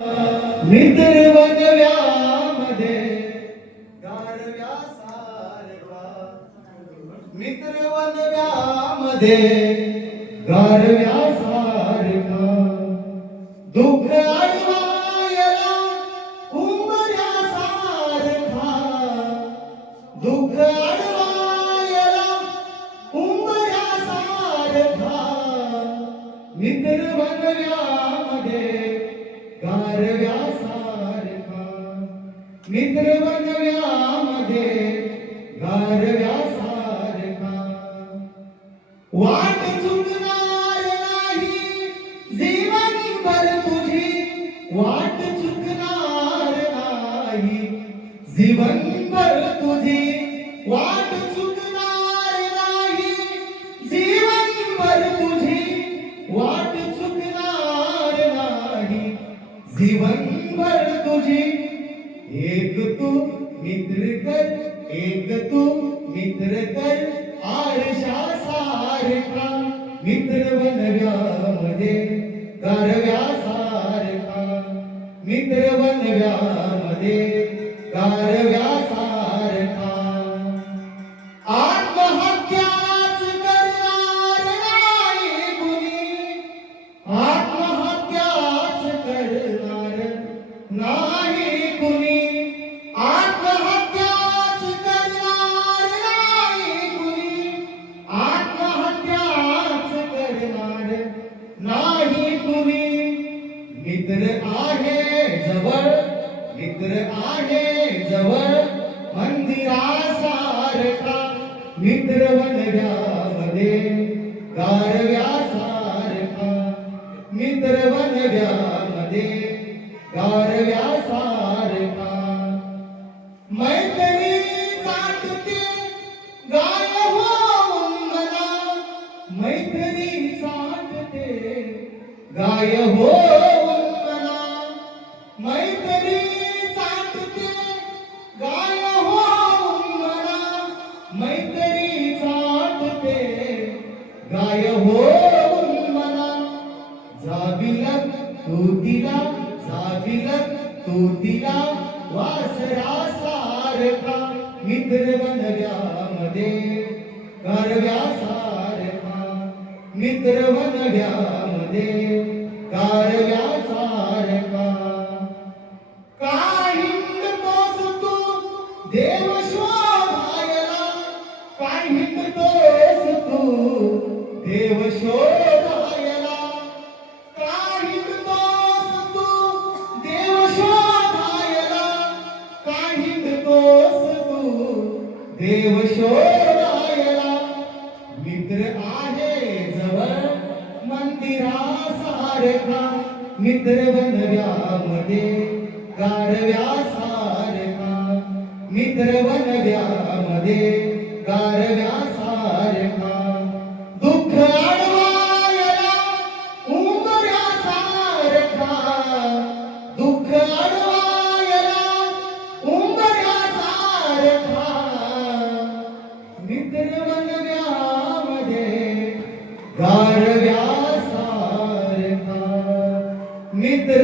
मित्र वनव्यामध्ये गारव्यासारखा, मित्र वनव्यामध्ये गारव्यासारखा, दुःख अडवायला उंबऱ्यासारखा, दुःख अडवायला उंबऱ्यासारखा, मित्र वनव्यामध्ये गारव्यासारखा, मित्र वनव्यामध्ये गारव्यासारखा, वाट चुकणार नाही जीवनभर तुझी, वाट चुकणार नाही जीवनभर तुझी, वाट चुकणार नाही जीवनभर तुझी, वाट चुकणार नाही जीवनभर तुझी, एक तू मित्र कर, एक तू मित्र कर आरशासारखा, मित्र वनव्यामध्ये गारव्यासारखा, मित्र वनव्यामध्ये गारव्यासारखा, आत्महत्याच करणार नाही कुणी, आत्महत्याच करणार नाही कुणी, आत्महत्याच करणार नाही कुणी, आत्महत्याच करणार नाही कुणी, मित्र आहे जवळ, मित्र आहे जवळ मंदिरासारखा, मित्र वनव्यामध्ये गारव्यासारखा, मित्र वनव्यामध्ये गारव्यासारखा, मैत्री चाटते गाय होऊन मला, मैत्री चाटते गाय होऊन मला, मैत्री चाटते गाय होऊन मला, मैत्री चाटते गाय होऊन मला, जाविलक तू तिला, जाविलक तू तिला वासरासारखा, मित्र वनव्यामध्ये गारव्यासारखा, मित्र वनव्यामध्ये गारव्यासारखा, काय हिंडतोस तू देव शोधायला, काय हिंडतोस तू देव शोधायला, काय हिंडतोस तू देव शोधायला, काय हिंडतोस तू देव शोधायला, मित्र आहे जवळ मंदिरासारखा, मित्र वनव्यामध्ये गारव्यासारखा, मित्र वनव्यामध्ये गारव्यासारखा, दुःख अडवायला उंबऱ्यासारखा, दुःख अडवायला उंबऱ्यासारखा, मित्र वनव्यामध्ये गारव्यासारखा, मित्र